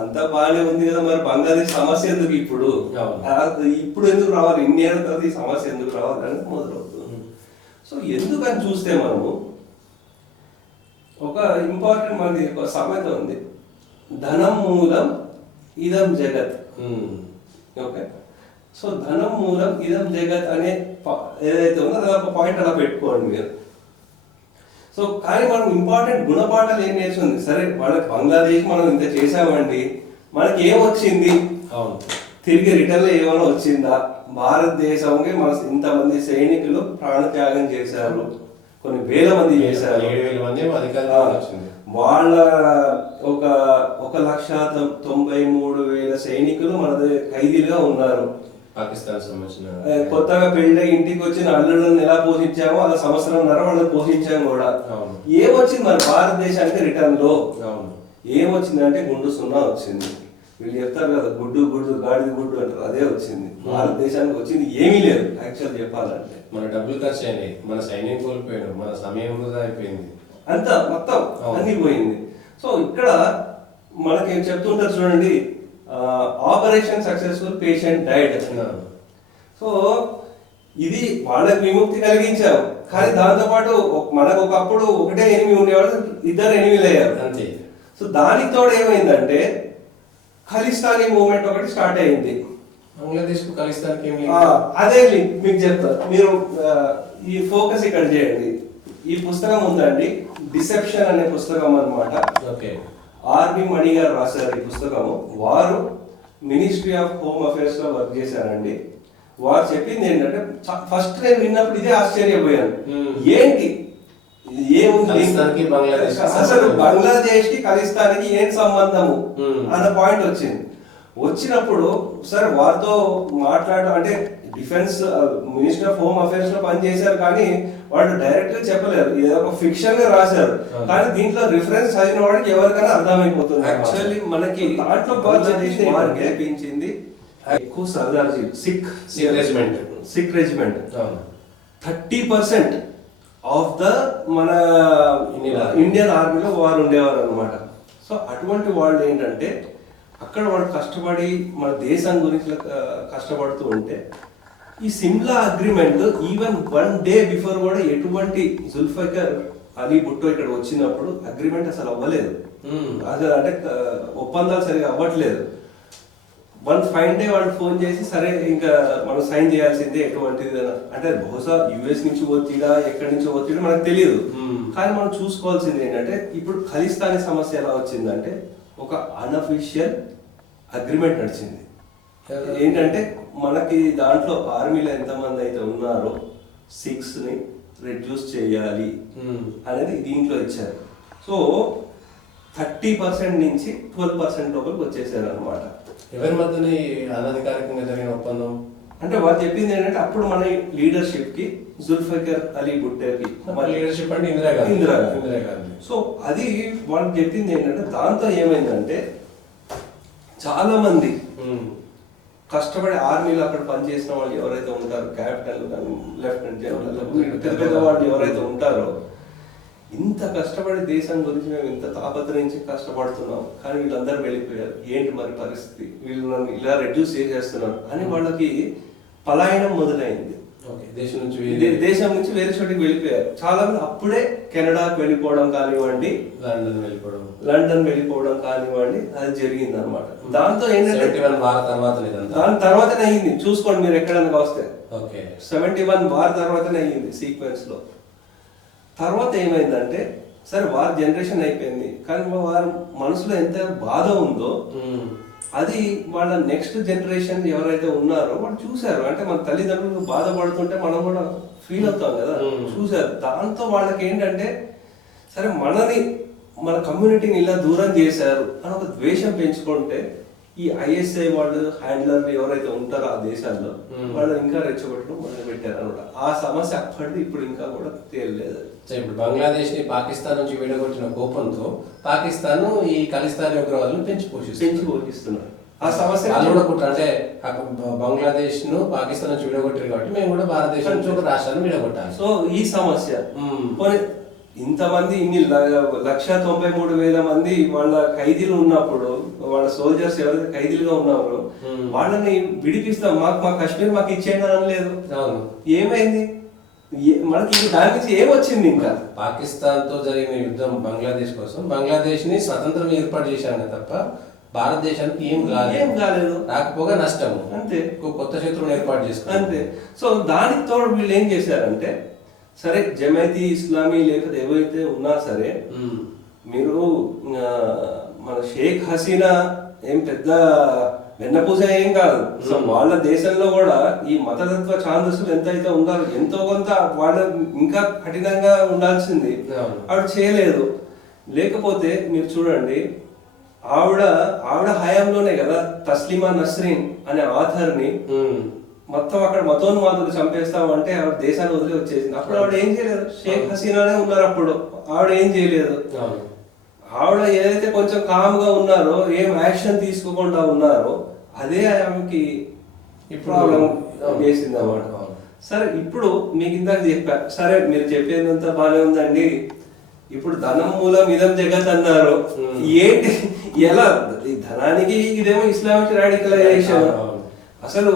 అంతా బాగానే ఉంది కదా, మరి బంగ్లాదేశ్ సమస్య ఎందుకు ఇప్పుడు? ఇప్పుడు ఎందుకు రావాలి ఇండియా తర్వాత ఈ సమస్య ఎందుకు రావాలని మొదలవుతుంది. సో ఎందుకని చూస్తే మనము ఒక ఇంపార్టెంట్ మనది ఒక సామెత ఉంది, ధనం మూలం ఇదం జగత్. ఓకే, సో ధనం మూలం ఇదం జగత్ అనే ఏదైతే ఉందో అది ఒక పాయింట్ అలా పెట్టుకోండి మీరు. సో కానీ మనం ఇంపార్టెంట్ గుణపాఠాలు ఏం నేర్చుకుంది, సరే వాళ్ళకి బంగ్లాదేశ్ మనం ఇంత చేసామండి, మనకి ఏం వచ్చింది, తిరిగి రిటర్న్లో ఏమైనా వచ్చిందా? భారతదేశంకి మన ఇంతమంది సైనికులు ప్రాణత్యాగం చేశారు, కొన్ని వేల మంది చేశారు, వాళ్ళ ఒక 1,93,000 సైనికులు మన ఖైదీలుగా ఉన్నారు. పాకిస్తాన్ సంబంధించిన కొత్తగా పెళ్లి ఇంటికి వచ్చిన అల్లుళ్ళని ఎలా పోషించామో అలా సంవత్సరంన్నర వాళ్ళని పోషించాము కూడా. ఏమొచ్చింది మన భారతదేశానికి రిటర్న్ లో? ఏమొచ్చిందంటే గుండు సున్నా వచ్చింది. వీళ్ళు చెప్తారు కదా గుడ్డు గుడ్డు గాడిద గుడ్డు అంటారు, అదే వచ్చింది. భారతదేశానికి వచ్చింది ఏమీ లేదు యాక్చువల్ చెప్పాలంటే. మన డబ్బులు ఖర్చు అయినాయి, మన సైన్యం కోల్పోయాడు, మన సమయం వృధా అయిపోయింది, అంతా మొత్తం అన్ని పోయింది. సో ఇక్కడ మనకి చెప్తుంటారు చూడండి, operation successful patient died. So ఇది వాళ్ళకి విముక్తి కలిగించాం, కానీ దాంతోపాటు మనకు ఒకప్పుడు ఒకటే ఎనిమి ఉండేవాళ్ళు, 2 ఎనిమిలు అయ్యారు అంతే. సో దానికి తోడు ఏమైందంటే ఖలిస్తానీ మూవ్మెంట్ ఒకటి స్టార్ట్ అయింది. బంగ్లాదేశ్ కు ఖలిస్తాన్ అదే మీకు చెప్తారు, మీరు ఈ ఫోకస్ ఇక్కడ చేయండి. ఈ పుస్తకం ఉందండి, డిసెప్షన్ అనే పుస్తకం అన్నమాట. ఓకే, ఆర్బి మణి గారు రాశారు ఈ పుస్తకము. వారు మినిస్ట్రీ ఆఫ్ హోమ్ అఫేర్స్ లో వర్క్ చేశారండి. వారు చెప్పింది ఏంటంటే, ఫస్ట్ నేను విన్నప్పుడు ఇదే ఆశ్చర్యపోయాను, ఏంటి ఏముంది అసలు బంగ్లాదేశ్ కి ఖలిస్తానికి ఏం సంబంధము అన్న పాయింట్ వచ్చినప్పుడు సరే వారితో మాట్లాడడం అంటే defence minister of home affairs లో పనిచేశారు, కానీ వాళ్ళు డైరెక్ట్ గా చెప్పలేరు, ఏదో ఒక ఫిక్షన్ గా రాశారు. కానీ దీంట్లో రిఫరెన్స్ చదివిన వాడికి ఎవరికైనా అర్థమైపోతుంది. యాక్చువల్లీ మనకి దాంట్లో బంగ్లాదేశ్ గెలిపించింది ఎక్కువ Sardarji Sikh regiment 30% of the మన ఇండియన్ ఆర్మీలో వారు ఉండేవారు అనమాట. సో అటువంటి వాళ్ళు ఏంటంటే అక్కడ వాళ్ళు కష్టపడి మన దేశం గురించి కష్టపడుతూ ఉంటే ఈ Shimla agreement even 1 day before కూడా ఎటువంటి జుల్ఫికర్ అలీ భుట్టో ఇక్కడ వచ్చినప్పుడు అగ్రిమెంట్ అసలు అవ్వలేదు. అసలు అంటే ఒప్పందాలు సరిగా అవ్వట్లేదు. 1 ఫైన్ డే వాళ్ళు ఫోన్ చేసి సరే ఇంకా మనం సైన్ చేయాల్సిందే ఎటువంటిది అంటే, బహుశా యుఎస్ నుంచి ఒత్తిడా ఎక్కడి నుంచి ఒత్తిడా మనకు తెలియదు. కానీ మనం చూసుకోవాల్సింది ఏంటంటే ఇప్పుడు ఖలిస్తానీ సమస్య ఎలా వచ్చిందంటే ఒక అన్అఫీషియల్ అగ్రిమెంట్ నడిచింది. ఏంటంటే మనకి దాంట్లో ఆర్మీలో ఎంతమంది అయితే ఉన్నారో 6ని రెడ్యూస్ చేయాలి అనేది దీంట్లో ఇచ్చారు. సో 30% నుంచి 12% లోపలికి వచ్చేసారు అనమాట. ఎవరి మధ్యన అనధికారికంగా జరిగిన ఒప్పందం అంటే వాళ్ళు చెప్పింది ఏంటంటే అప్పుడు మన లీడర్షిప్ కి జుల్ఫికర్ అలీ భుట్టోకి లీడర్షిప్ అంటే ఇందిరాగాంధీ. సో అది వాళ్ళు చెప్పింది ఏంటంటే దాంతో ఏమైందంటే చాలా మంది కష్టపడి ఆర్మీలో అక్కడ పనిచేసిన వాళ్ళు ఎవరైతే ఉంటారో, క్యాపిటల్ కానీ లెఫ్టినెంట్ జనరల్ పెద్ద వాళ్ళు ఎవరైతే ఉంటారో, ఇంత కష్టపడి దేశం గురించి మేము ఇంత తాపత్రయించి కష్టపడుతున్నాం, కానీ వీళ్ళందరూ వెళ్ళిపోయారు, ఏంటి మరి పరిస్థితి, వీళ్ళు నన్ను ఇలా రెడ్యూస్ చేసేస్తున్నారు అని వాళ్ళకి పలాయనం మొదలైంది. దేశం నుంచి వేరే చోటికి వెళ్ళిపోయారు. చాలా మంది అప్పుడే కెనడాకి వెళ్ళిపోవడం కానివ్వండి, లండన్ వెళ్ళిపోవడం కానివ్వండి, అది జరిగింది అనమాట. దాంతో ఏంటంటే దాని తర్వాతనే అయ్యింది. చూసుకోండి మీరు ఎక్కడైనా వస్తే 71 వార్ తర్వాతనే అయ్యింది సీక్వెన్స్ లో. తర్వాత ఏమైందంటే సరే వార్ జనరేషన్ అయిపోయింది, కానీ వారి మనసులో ఎంత బాధ ఉందో అది వాళ్ళ నెక్స్ట్ జనరేషన్ ఎవరైతే ఉన్నారో వాళ్ళు చూశారు. అంటే మన తల్లిదండ్రులు బాధపడుతుంటే మనం కూడా ఫీల్ అవుతాం కదా, చూశారు. దాంతో వాళ్ళకి ఏంటంటే సరే మన కమ్యూనిటీని ఇలా దూరం చేశారు అని ఒక ద్వేషం పెంచుకుంటే ఈ ఐఎస్ఐ వాళ్ళు హ్యాండ్లర్ ఎవరైతే ఉంటారో ఆ దేశాల్లో వాళ్ళు ఇంకా రెచ్చగొట్టడం మొదలు పెట్టారు అనమాట. ఆ సమస్య అప్పటిది ఇప్పుడు ఇంకా కూడా తేలలేదు. ఇప్పుడు బంగ్లాదేశ్ ని పాకిస్తాన్ నుంచి విడగొట్టిన కోపంతో పాకిస్తాన్ ఈ ఖలిస్తానీ ఉగ్రవాదులను పెంచి పోషిస్తున్నారు. ఆ సమస్య అంటే బంగ్లాదేశ్ ను పాకిస్తాన్ నుంచి విడగొట్టారు కాబట్టి మేము కూడా భారతదేశం నుంచి ఒక రాష్ట్రాన్ని విడగొట్టాలి. సో ఈ సమస్య ఇంతమంది ఇన్ని 1,93,000 మంది వాళ్ళ ఖైదీలు ఉన్నప్పుడు, వాళ్ళ సోల్జర్స్ ఎవరైతే ఖైదీలుగా ఉన్నారో వాళ్ళని విడిపిస్తాం, మా కాశ్మీర్ మాకు ఇచ్చేయండి అని అనలేదు. ఏమైంది? మనకి దాని నుంచి ఏమొచ్చింది? ఇంకా పాకిస్తాన్ తో జరిగిన యుద్ధం బంగ్లాదేశ్ కోసం, బంగ్లాదేశ్ ని స్వతంత్రం ఏర్పాటు చేశాను తప్ప భారతదేశానికి ఏం కాలేదు. రాకపోగా నష్టము అంతే. కొత్త శత్రువుని ఏర్పాటు చేసుకున్నారు అంతే. సో దానితో వీళ్ళు ఏం చేశారంటే, సరే జమైతీ ఇస్లామీ లేకపోతే ఏవైతే ఉన్నా సరే, మీరు మన షేక్ హసీనా ఏం పెద్ద వెన్నపూస ఏం కాదు. సో వాళ్ళ దేశంలో కూడా ఈ మతతత్వ ఛాందస్సులు ఎంతైతే ఉండాలి, ఎంతో కొంత వాళ్ళ ఇంకా కఠినంగా ఉండాల్సింది ఆవిడ చేయలేదు. లేకపోతే మీరు చూడండి, ఆవిడ హయాంలోనే కదా తస్లిమా నస్రీన్ అనే ఆథర్ని మొత్తం అక్కడ మతోన్మాదులు చంపేస్తామంటే ఆవిడ దేశాన్ని వదిలి వచ్చేసింది. అప్పుడు ఆవిడ ఏం చేయలేదు. షేక్ హసీనానే ఉన్నారు అప్పుడు, ఆవిడ ఏం చేయలేదు. ఆవిడ ఏదైతే కొంచెం కామ్గా ఉన్నారో, ఏం యాక్షన్ తీసుకోకుండా ఉన్నారో, అదే ఆమెకి ప్రాబ్లం చేసింది అన్నమాట. సరే, ఇప్పుడు మీకు ఇందాక చెప్పా, సరే మీరు చెప్పేదంతా బాగానే ఉందండి, ఇప్పుడు ధనం మూలం ఇదం జగత్ అన్నారు. ఏంటి, ఎలా? ఈ ధనానికి ఇదేమో ఇస్లామిక్ రాడికలైజేషన్. అసలు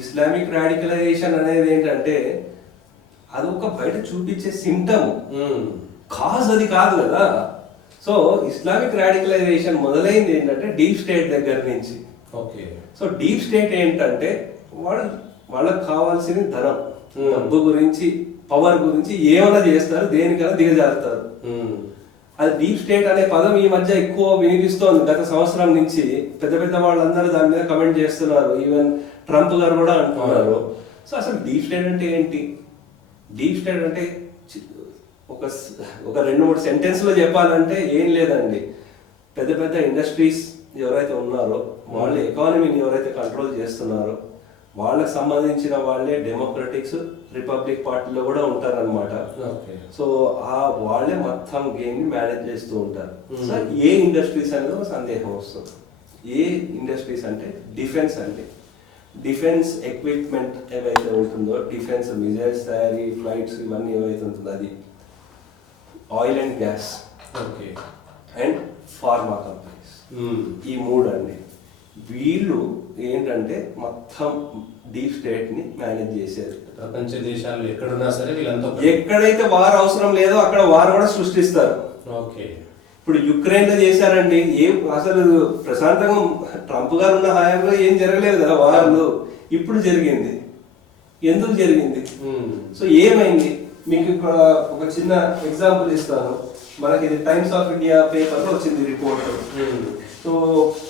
ఇస్లామిక్ రాడికలైజేషన్ అనేది ఏంటంటే, అది ఒక బయట చూపించే సిమ్టమ్, కాజ్ అది కాదు కదా. సో ఇస్లామిక్ రాడికలైజేషన్ మొదలైంది ఏంటంటే డీప్ స్టేట్ దగ్గర నుంచి. ఓకే. సో డీప్ స్టేట్ ఏంటంటే, వాళ్ళకి కావాల్సింది ధనం, డబ్బు గురించి, పవర్ గురించి ఏమైనా చేస్తారు, దేనికైనా దిగజారుతారు. అది డీప్ స్టేట్ అనే పదం ఈ మధ్య ఎక్కువ వినిపిస్తోంది. గత సంవత్సరం నుంచి పెద్ద పెద్ద వాళ్ళందరూ దాని మీద కమెంట్ చేస్తున్నారు. ఈవెన్ ట్రంప్ గారు కూడా అంటున్నారు. సో అసలు డీప్ స్టేట్ అంటే ఏంటి? డీప్ స్టేట్ అంటే ఒక 2-3 సెంటెన్స్లో చెప్పాలంటే ఏం లేదండి. పెద్ద పెద్ద ఇండస్ట్రీస్ ఎవరైతే ఉన్నారో, వాళ్ళ ఎకానమీని ఎవరైతే కంట్రోల్ చేస్తున్నారో, వాళ్ళకి సంబంధించిన వాళ్ళే డెమోక్రటిక్స్, రిపబ్లిక్ పార్టీలో కూడా ఉంటారనమాట. సో వాళ్ళే మొత్తం గేమ్ ని మేనేజ్ చేస్తూ ఉంటారు. సార్, ఏ ఇండస్ట్రీస్ అనేది ఒక సందేహం వస్తుంది. ఏ ఇండస్ట్రీస్ అంటే డిఫెన్స్ అండి. డిఫెన్స్ ఎక్విప్మెంట్ ఏవైతే ఉంటుందో, డిఫెన్స్ మిజైల్స్ తయారీ, ఫ్లైట్స్, ఇవన్నీ ఏవైతే ఉంటుందో అది. Oil and gas and pharma companies, ఈ 3 అండి. వీళ్ళు ఏంటంటే మొత్తం డీప్ స్టేట్ ని మేనేజ్ చేసేది. ప్రపంచ దేశాలు ఎక్కడున్నా సరే వీళ్ళంతా, ఎక్కడైతే వార్ అవసరం లేదో అక్కడ వార్ కూడా సృష్టిస్తారు. ఓకే. ఇప్పుడు యుక్రెయిన్ లో చేశారండి. అసలు ప్రశాంతంగా ట్రంప్ గారు ఉన్న హయాంలో ఏం జరగలేదు కదా వార్లు. ఇప్పుడు జరిగింది. ఎందుకు జరిగింది? సో ఏమైంది? మీకు ఇక్కడ ఒక చిన్న ఎగ్జాంపుల్ ఇస్తాను. మనకి ఇది టైమ్స్ ఆఫ్ ఇండియా పేపర్లో వచ్చింది రిపోర్ట్. సో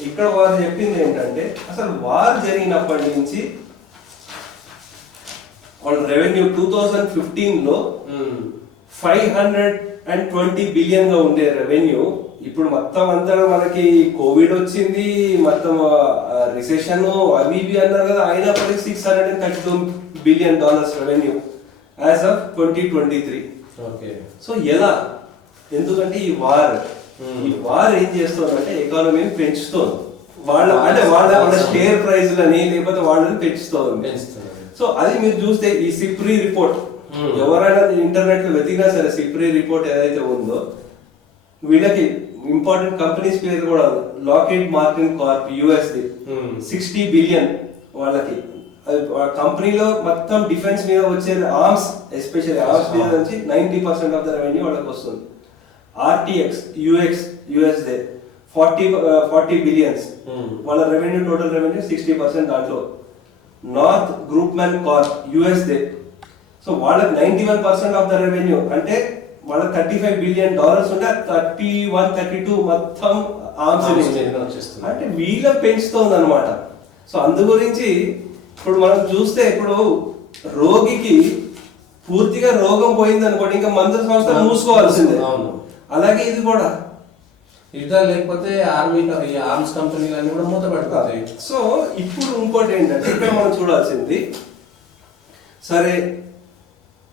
ఇక్కడ వారు చెప్పింది ఏంటంటే, అసలు వార్ జరిగినప్పటి నుంచి వాళ్ళ రెవెన్యూ 2015లో 520 బిలియన్ గా ఉండే రెవెన్యూ ఇప్పుడు మొత్తం అంతా మనకి కోవిడ్ వచ్చింది, మొత్తం రిసెషన్ అవి ఇవి అన్నారు కదా, అయినప్పటికీ $632 billion revenue as of 2023. So ఎలా? ఎందుకంటే ఈ వార్ ఏం చేస్తుందంటే ఎకానమీని పెంచుతుంది. వాళ్ళ షేర్ ప్రైజ్లని లేకపోతే వాళ్ళని పెంచుతుంది. సో అది మీరు చూస్తే ఈ సిప్రీ రిపోర్ట్, ఎవరైనా ఇంటర్నెట్ లో వెతికినా సరే, సిప్రీ రిపోర్ట్ ఏదైతే ఉందో, వీళ్ళకి ఇంపార్టెంట్ కంపెనీస్ పేరు కూడా, లాక్హీడ్ మార్టిన్ కార్ప్ యుఎస్ది 60 బిలియన్ వాళ్ళకి. కంపెనీలో మొత్తం డిఫెన్స్ మీద వచ్చేది ఆర్మ్స్, ఎస్పెషల్లీ ఆర్మ్స్ మీద నుంచి 90% ఆఫ్ ద రెవెన్యూ వాళ్ళకి వస్తుంది. ఆర్టీఎక్స్ యుఎస్దే 40 బిలియన్స్ వాళ్ళ రెవెన్యూ, టోటల్ రెవెన్యూ 60% దాంట్లో. నార్త్ గ్రూప్మెన్ కార్ప్ యుఎస్దే, సో వాళ్ళకి 91% ఆఫ్ ద రెవెన్యూ, అంటే వాళ్ళకి $35 బిలియన్ ఉంటే 31-32 మొత్తం ఆర్మ్స్ అంటే వీళ్ళకి పెంచుతోంది అనమాట. సో అందు గురించి ఇప్పుడు మనం చూస్తే, ఇప్పుడు రోగికి పూర్తిగా రోగం పోయింది అనుకోండి, ఇంకా మందుల సంస్థ మూసుకోవాల్సిందే. అలాగే ఇది కూడా యుద్ధాలు లేకపోతే ఆర్మ్స్ కంపెనీలు కూడా మూత పెడతాయి. సో ఇప్పుడు ఇంకోటి ఏంటంటే, ఇక్కడ మనం చూడాల్సింది, సరే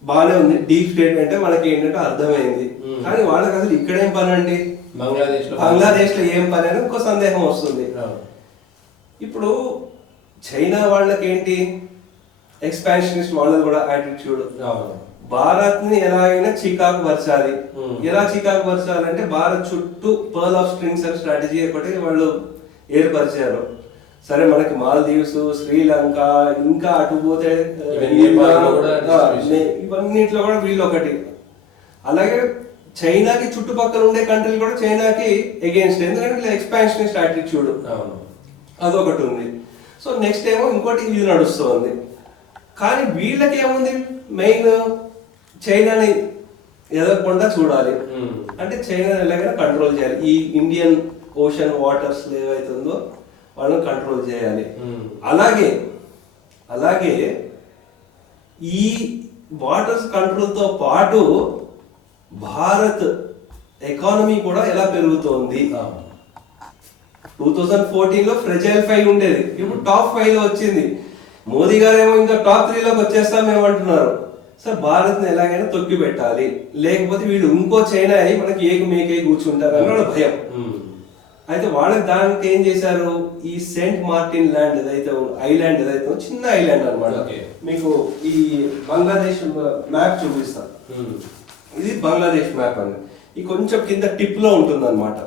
బాగానే ఉంది డీప్ స్టేట్ అంటే మనకి ఏంటంటే అర్థమైంది, కానీ వాళ్ళకి అసలు ఇక్కడేం పని అండి, బంగ్లాదేశ్ లో ఏం పని అని ఇంకో సందేహం వస్తుంది. ఇప్పుడు చైనా వాళ్ళకి ఏంటి, ఎక్స్పాన్షనిస్ట్ వాళ్ళది కూడా యాటిట్యూడ్. భారత్ ని ఎలాగైనా చికాకు పరచాలి. ఎలా చికాకు పరచాలంటే భారత్ చుట్టూ pearl of strings and strategy ఒకటి వాళ్ళు ఏర్పరిచారు. సరే మనకి మాల్దీవ్స్, శ్రీలంక, ఇంకా అటు పోతే ఇవన్నిట్లో కూడా వీళ్ళు ఒకటి. అలాగే చైనాకి చుట్టుపక్కల ఉండే కంట్రీలు కూడా చైనాకి ఎగెన్స్ట్, ఎందుకంటే వీళ్ళ ఎక్స్పాన్షనిస్ట్ యాటిట్యూడ్ అదొకటి ఉంది. సో నెక్స్ట్ ఏమో ఇంకోటి ఇది నడుస్తుంది. కానీ వీళ్ళకి ఏముంది, మెయిన్ చైనాని ఎదగకుండా చూడాలి. అంటే చైనా ఎలాగైనా కంట్రోల్ చేయాలి. ఈ ఇండియన్ ఓషన్ వాటర్స్ ఏవైతుందో వాళ్ళని కంట్రోల్ చేయాలి. అలాగే అలాగే ఈ వాటర్స్ కంట్రోల్తో పాటు భారత్ ఎకానమీ కూడా ఎలా పెరుగుతోంది. 2014లో ఫ్రెజైల్ 5 ఉండేది, ఇప్పుడు టాప్ 5 లో వచ్చింది. మోదీ గారు ఏమో ఇంకా టాప్ 3లోకి వచ్చేస్తాం ఏమంటున్నారు. సార్ భారత్ని ఎలాగైనా తొక్కి పెట్టాలి, లేకపోతే వీడు ఇంకో చైనా అయి మనకి ఏకు మేకై కూర్చుంటారు అన్న భయం. అయితే వాళ్ళకి దానికి ఏం చేశారు, ఈ సెయింట్ మార్టిన్ ల్యాండ్ ఏదైతే ఐలాండ్ ఏదైతే చిన్న ఐలాండ్ అనమాట. మీకు ఈ బంగ్లాదేశ్ మ్యాప్ చూపిస్తాను. ఇది బంగ్లాదేశ్ మ్యాప్ అండి. ఈ కొంచెం కింద టిప్ లో ఉంటుంది అనమాట.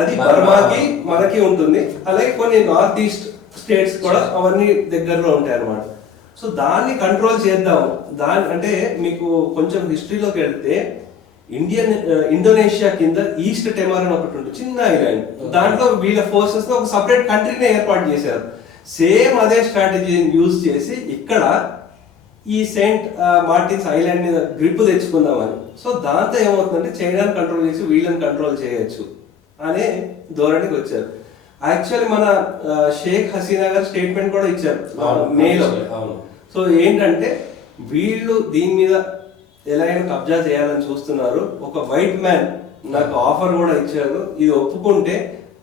అది బర్మాకి మనకి ఉంటుంది. అలాగే కొన్ని నార్త్ ఈస్ట్ స్టేట్స్ కూడా అవన్నీ దగ్గరలో ఉంటాయి అనమాట. సో దాన్ని కంట్రోల్ చేద్దాం. దాని అంటే మీకు కొంచెం హిస్టరీలోకి వెళ్తే ఇండోనేషియా కింద ఈస్ట్ టెమర్ అని ఒకటి ఉంటుంది, చిన్న ఐలాండ్. దాంట్లో వీళ్ళ ఫోర్సెస్ తో ఒక సపరేట్ కంట్రీని ఏర్పాటు చేశారు. సేమ్ అదే స్ట్రాటజీని యూజ్ చేసి ఇక్కడ ఈ సెయింట్ మార్టిన్స్ ఐలాండ్ మీద గ్రిప్ తెచ్చుకుందామని. సో దాంతో ఏమవుతుందంటే చైనాని కంట్రోల్ చేసి వీళ్ళని కంట్రోల్ చేయొచ్చు అనే ధోరణికి వచ్చారు. యాక్చువల్లీ మన షేక్ హసీనా గారు స్టేట్మెంట్ కూడా ఇచ్చారు మేలో. సో ఏంటంటే వీళ్ళు దీని మీద ఎలాగైనా కబ్జా చేయాలని చూస్తున్నారు. ఒక వైట్ మ్యాన్ నాకు ఆఫర్ కూడా ఇచ్చారు, ఇది ఒప్పుకుంటే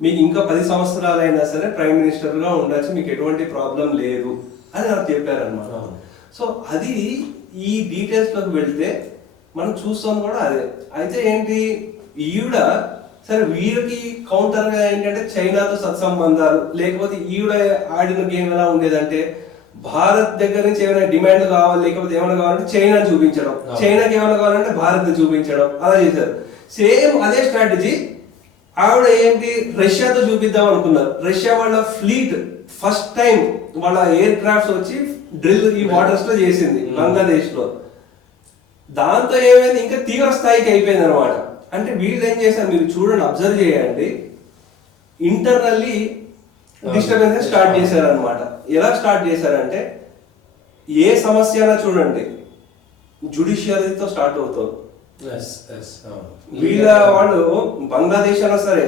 మీకు ఇంకా 10 సంవత్సరాలైనా సరే ప్రైమ్ మినిస్టర్ గా ఉండొచ్చు, మీకు ఎటువంటి ప్రాబ్లం లేదు అని నాకు చెప్పారు అనమాట. సో అది ఈ డీటెయిల్స్ లోకి వెళ్తే మనం చూస్తాం కూడా అదే. అయితే ఏంటి, ఈవిడ సరే వీరికి కౌంటర్ గా ఏంటంటే చైనాతో సత్సంబంధాలు, లేకపోతే ఈవిడ ఆడిన గేమ్ ఎలా ఉండేదంటే భారత్ దగ్గర నుంచి ఏమైనా డిమాండ్ కావాలి, లేకపోతే ఏమైనా కావాలంటే చైనా చూపించడం, చైనాకి ఏమైనా కావాలంటే భారత్ చూపించడం, అలా చేశారు. సేమ్ అదే స్ట్రాటజీ ఆవిడ ఏంటి రష్యాతో చూపిద్దాం అనుకున్నారు. రష్యా వాళ్ళ ఫ్లీట్ ఫస్ట్ టైం వాళ్ళ ఎయిర్ క్రాఫ్ట్స్ వచ్చి డ్రిల్ ఈ వాటర్స్ లో చేసింది బంగ్లాదేశ్ లో. దాంతో ఏమైంది, ఇంకా తీవ్ర స్థాయికి అయిపోయింది అనమాట. అంటే వీళ్ళు ఏం చేశారు మీరు చూడండి, అబ్జర్వ్ చేయండి, ఇంటర్నల్లీ డిస్టర్బెన్స్ స్టార్ట్ చేశారు అనమాట. ఎలా స్టార్ట్ చేశారంటే ఏ సమస్య అయినా చూడండి జుడిషియరీతో స్టార్ట్ అవుతారు. వీళ్ళ వాళ్ళు బంగ్లాదేశ్ అయినా సరే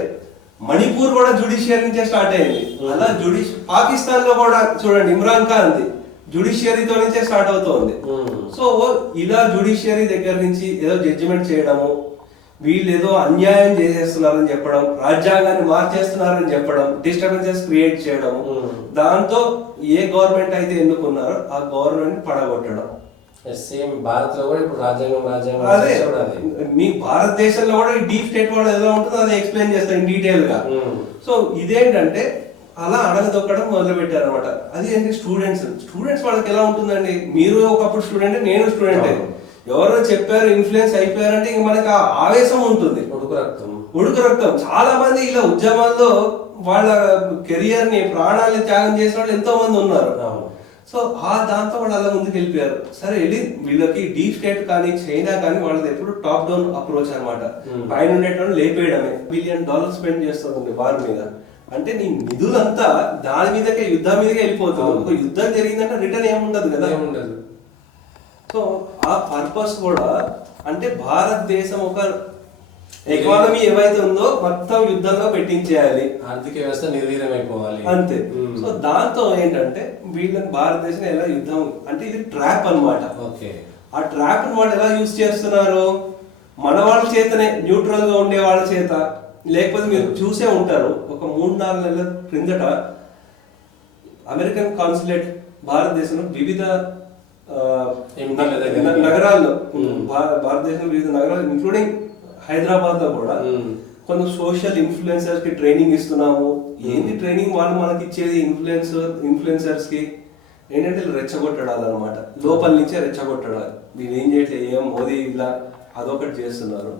మణిపూర్ కూడా జుడిషియరీ నుంచే స్టార్ట్ అయింది. అలా పాకిస్తాన్ లో కూడా చూడండి ఇమ్రాన్ ఖాన్ జుడిషియరీతో నుంచే స్టార్ట్ అవుతోంది. సో ఇలా జుడిషియరీ దగ్గర నుంచి ఏదో జడ్జిమెంట్ చేయడము, వీళ్ళు ఏదో అన్యాయం చేసేస్తున్నారని చెప్పడం, రాజ్యాంగాన్ని మార్చేస్తున్నారని చెప్పడం, డిస్టర్బెన్సెస్ క్రియేట్ చేయడం, దాంతో ఏ గవర్నమెంట్ అయితే ఎన్నుకున్నారో ఆ గవర్నమెంట్ పడగొట్టడం. సేమ్ భారత్ లో కూడా ఇప్పుడు రాజ్యాంగం అదే మీ భారతదేశంలో కూడా ఈ డీప్ స్టేట్ వాళ్ళు ఎలా ఉంటుందో అది ఎక్స్ప్లెయిన్ చేస్తారు ఇన్ డీటెయిల్ గా. సో ఇదేంటంటే అలా అడగదొక్కడం మొదలు పెట్టారు అనమాట. అది ఏంటి స్టూడెంట్స్ వాళ్ళకి ఎలా ఉంటుందండి, మీరు ఒకప్పుడు స్టూడెంట్, నేను స్టూడెంట్, ఎవరో చెప్పారు ఇన్ఫ్లుయెన్స్ అయిపోయారంటే ఇంక మనకి ఆ ఆవేశం ఉంటుంది, ఉడుకు రక్తం. చాలా మంది ఇలా ఉద్యమాల్లో వాళ్ళ కెరియర్ ని ప్రాణాలని త్యాగం చేసిన వాళ్ళు ఎంతో మంది ఉన్నారు. సో ఆ దాంతో వాళ్ళు అలా ముందుకు వెళ్ళిపోయారు. సరే వెళ్ళి వీళ్ళకి డీప్ స్టేట్ కానీ చైనా కానీ వాళ్ళది ఎప్పుడు టాప్ డౌన్ అప్రోచ్ అనమాట. పైన ఉండేటప్పుడు లేపేయడమే. $1 బిలియన్ స్పెండ్ చేస్తుంది వారి మీద. అంటే నీ నిధులంతా దాని మీదకే, యుద్ధం మీదకే వెళ్ళిపోతుంది. ఒక యుద్ధం జరిగిందంటే రిటర్న్ ఏముండదు కదా. సో ఆ పర్పస్ కూడా అంటే భారతదేశం ఒక ఎకానమీ ఏవైతే ఉందో మొత్తం యుద్ధంలో పెట్టించేయాలి, ఆర్థిక వ్యవస్థ నిర్వీర్యం అయిపోవాలి అంతే. సో దాంతో ఏంటంటే వీళ్ళని భారతదేశం ఎలా యుద్ధం అంటే ఇది ట్రాప్ అనమాట. ఆ ట్రాప్ వాళ్ళు ఎలా యూజ్ చేస్తున్నారు, మన వాళ్ళ చేతనే, న్యూట్రల్ గా ఉండే వాళ్ళ చేత. లేకపోతే మీరు చూసే ఉంటారు ఒక 3-4 నెలల క్రిందట అమెరికన్ కాన్సులేట్ భారతదేశంలో వివిధ నగరాల్లో, భారతదేశంలో వివిధ నగరాలు ఇంక్లూడింగ్ హైదరాబాద్ లో కూడా కొన్ని సోషల్ ఇన్ఫ్లుయెన్సర్స్ కి ట్రైనింగ్ ఇస్తున్నాము. ఏంది ట్రైనింగ్ వాళ్ళు మనకి ఇచ్చేది ఇన్ఫ్లుయెన్సర్స్ కి, ఏంటంటే రెచ్చగొట్టడాలన్నమాట, లోపల నుంచే రెచ్చగొట్టడాలి. వీళ్ళు ఏం చేయట్లేదు, ఏం మోదీ ఇలా అదొకటి చేస్తున్నారు.